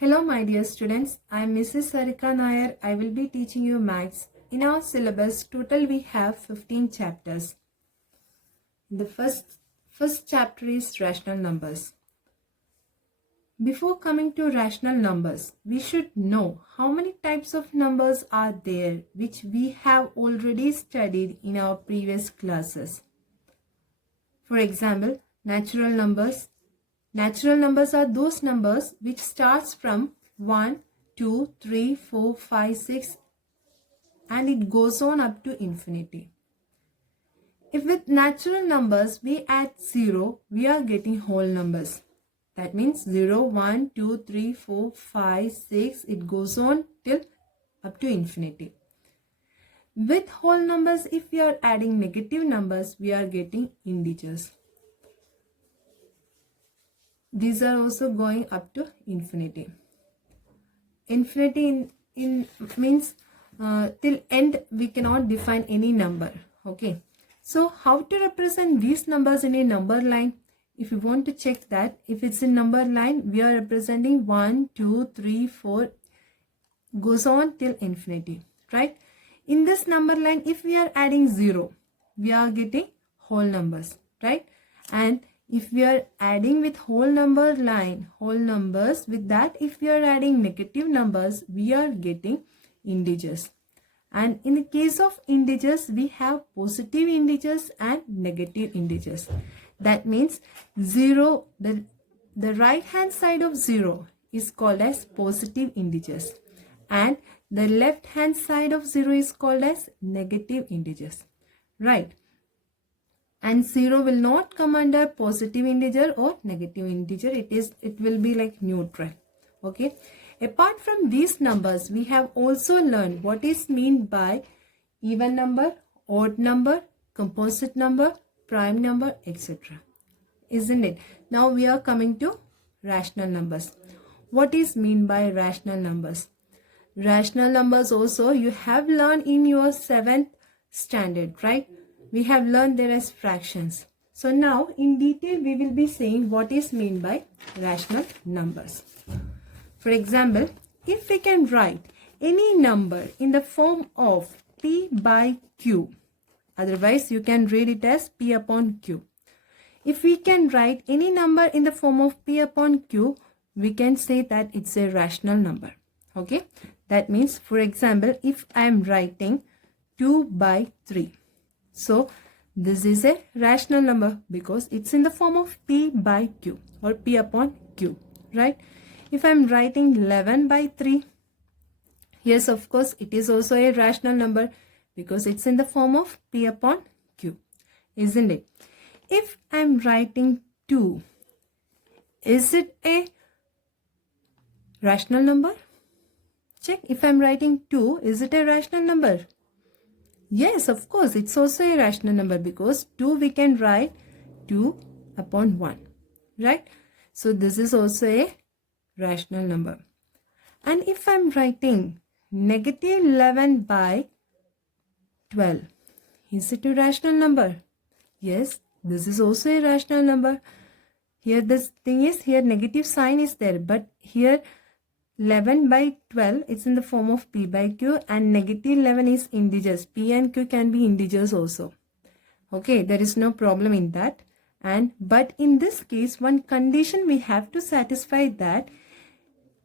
Hello my dear students, I am Mrs. Sarika Nair. I will be teaching you maths. In our syllabus, total we have 15 chapters. The first chapter is rational numbers. Before coming to rational numbers, we should know how many types of numbers are there which we have already studied in our previous classes. For example, natural numbers. Natural numbers are those numbers which starts from 1, 2, 3, 4, 5, 6 and it goes on up to infinity. If with natural numbers we add 0, we are getting whole numbers. That means 0, 1, 2, 3, 4, 5, 6, it goes on till up to infinity. With whole numbers, if we are adding negative numbers, we are getting integers. These are also going up to infinity. Infinity in means till end we cannot define any number. Okay. So how to represent these numbers in a number line? If you want to check that, if it's in number line, we are representing 1, 2, 3, 4, goes on till infinity, right? In this number line, if we are adding 0, we are getting whole numbers, right? And if we are adding with whole number line, whole numbers, with that if we are adding negative numbers, we are getting integers. And in the case of integers, we have positive integers and negative integers. That means 0, the right hand side of 0 is called as positive integers. And the left hand side of 0 is called as negative integers, right? And 0 will not come under positive integer or negative integer. It will be like neutral. Okay. Apart from these numbers, we have also learned what is meant by even number, odd number, composite number, prime number, etc. Isn't it? Now we are coming to rational numbers. What is meant by rational numbers? Rational numbers also you have learned in your 7th standard, right? We have learned there as fractions. So now in detail we will be saying what is meant by rational numbers. For example, if we can write any number in the form of P by Q, otherwise you can read it as P upon Q. If we can write any number in the form of P upon Q, we can say that it's a rational number. Okay, that means for example, if I am writing 2 by 3. So this is a rational number because it's in the form of P by Q or P upon Q, right? If I'm writing 11 by 3, yes, of course, it is also a rational number because it's in the form of P upon Q, isn't it? If I'm writing 2, is it a rational number? Check. If I'm writing 2, is it a rational number? Yes, of course, it's also a rational number because 2 we can write 2 upon 1, right? So this is also a rational number. And if I'm writing negative 11 by 12, is it a rational number? Yes, this is also a rational number. Here this thing is, here negative sign is there, but here 11 by 12, it's in the form of P by Q and negative 11 is integers. P and Q can be integers also. Okay, there is no problem in that. But in this case, one condition we have to satisfy that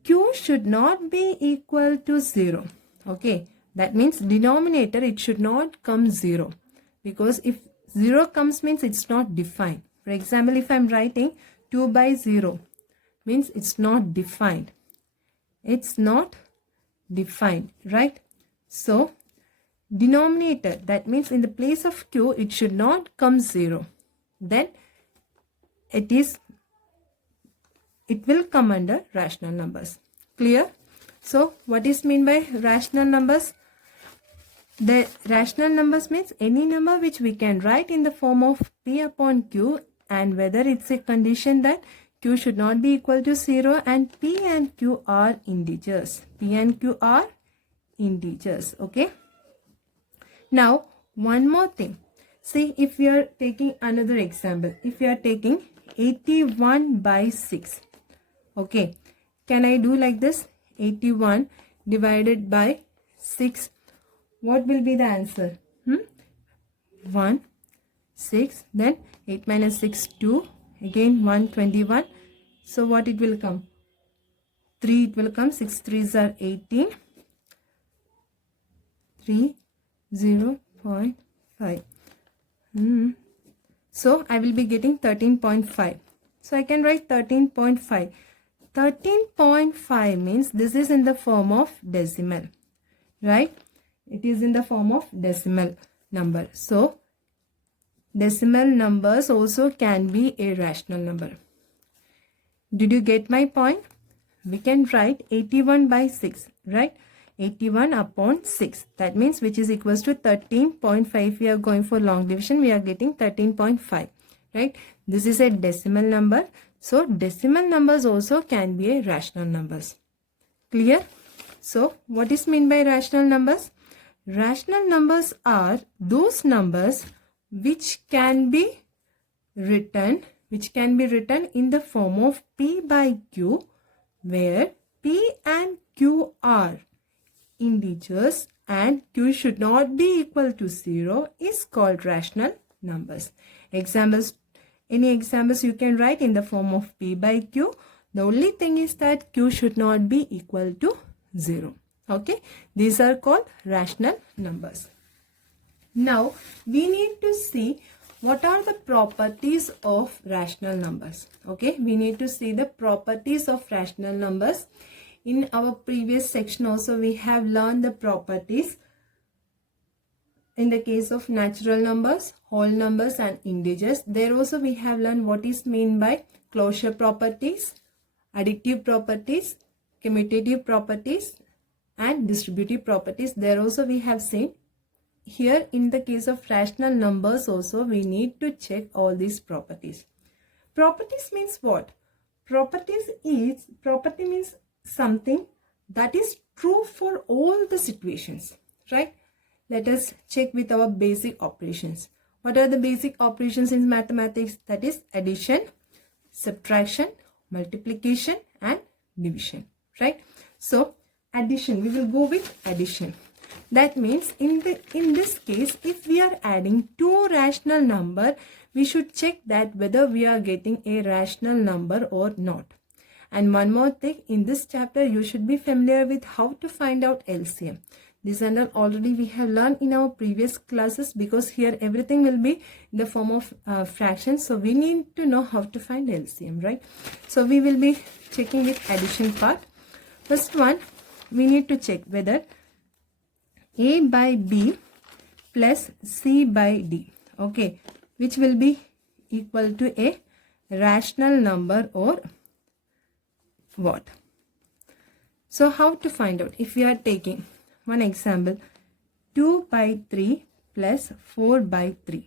Q should not be equal to 0. Okay, that means denominator, it should not come 0. Because if 0 comes means it's not defined. For example, if I'm writing 2 by 0, means it's not defined. It's not defined, right? So denominator, that means in the place of Q, it should not come 0. Then it will come under rational numbers. Clear? So what is meant by rational numbers? The rational numbers means any number which we can write in the form of P upon Q, and whether it's a condition that Q should not be equal to 0 and P and Q are integers. P and Q are integers. Okay. Now, one more thing. See, if we are taking another example. If we are taking 81 by 6. Okay. can I do like this? 81 divided by 6. What will be the answer? 1, 6, then 8 minus 6, 2, again 121. So what it will come? 3 it will come. 6 3s are 18. 3, 0.5. So I will be getting 13.5. So I can write 13.5. 13.5 means this is in the form of decimal, right? It is in the form of decimal number. So decimal numbers also can be a rational number. Did you get my point? We can write 81 by 6, right? 81 upon 6. That means which is equals to 13.5. We are going for long division. We are getting 13.5, right? This is a decimal number. So decimal numbers also can be a rational numbers. Clear? So what is meant by rational numbers? Rational numbers are those numbers which can be written in the form of P by Q, where P and Q are integers and Q should not be equal to 0 is called rational numbers. Examples, any examples you can write in the form of P by Q. The only thing is that Q should not be equal to 0. Okay, these are called rational numbers. Now we need to see what are the properties of rational numbers. Okay, we need to see the properties of rational numbers. In our previous section also we have learned the properties in the case of natural numbers, whole numbers and integers. There also we have learned what is meant by closure properties, additive properties, commutative properties and distributive properties. There also we have seen. Here in the case of rational numbers also we need to check all these properties. Properties means what? Property means something that is true for all the situations, right? Let us check with our basic operations. What are the basic operations in mathematics? That is addition, subtraction, multiplication and division, right? So addition, we will go with addition. That means in this case, if we are adding two rational number, we should check that whether we are getting a rational number or not. And one more thing, in this chapter you should be familiar with how to find out LCM. This and all already we have learned in our previous classes, because here everything will be in the form of fractions. So we need to know how to find LCM, right? So we will be checking with addition part. First one, we need to check whether A by B plus C by D, okay, which will be equal to a rational number or what. So how to find out? If we are taking one example, 2 by 3 plus 4 by 3.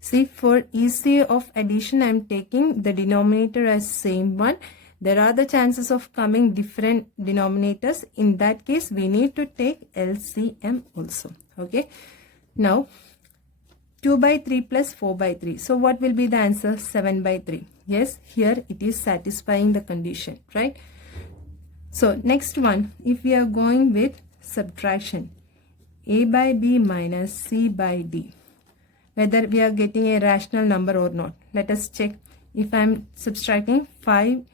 See, for easy of addition I am taking the denominator as same one. There are the chances of coming different denominators. In that case we need to take LCM also. Okay, now 2 by 3 plus 4 by 3. So what will be the answer? 7 by 3. Yes, here it is satisfying the condition, right? So next one, if we are going with subtraction, A by B minus C by D, whether we are getting a rational number or not. Let us check. If I am subtracting 5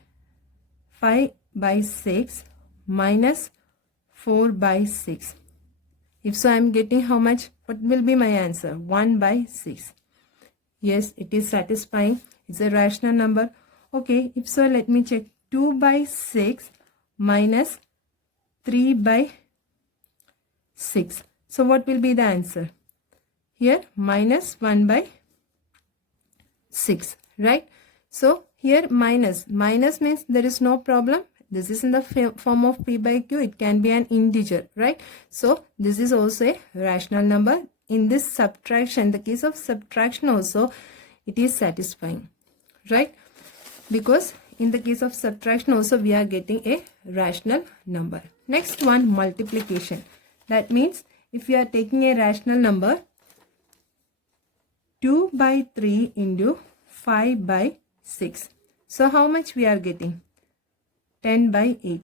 by 6 minus 4 by 6. If so, I am getting how much? What will be my answer? 1 by 6. Yes, it is satisfying. It's a rational number. Okay, if so, let me check. 2 by 6 minus 3 by 6. So what will be the answer? Here minus 1 by 6, right? So here minus means there is no problem. This is in the form of P by Q. It can be an integer, right? So this is also a rational number. In this subtraction, the case of subtraction also, it is satisfying, right? Because in the case of subtraction also we are getting a rational number. Next one, multiplication. That means if we are taking a rational number, 2 by 3 into 5 by 6. So how much we are getting? 10 by 8.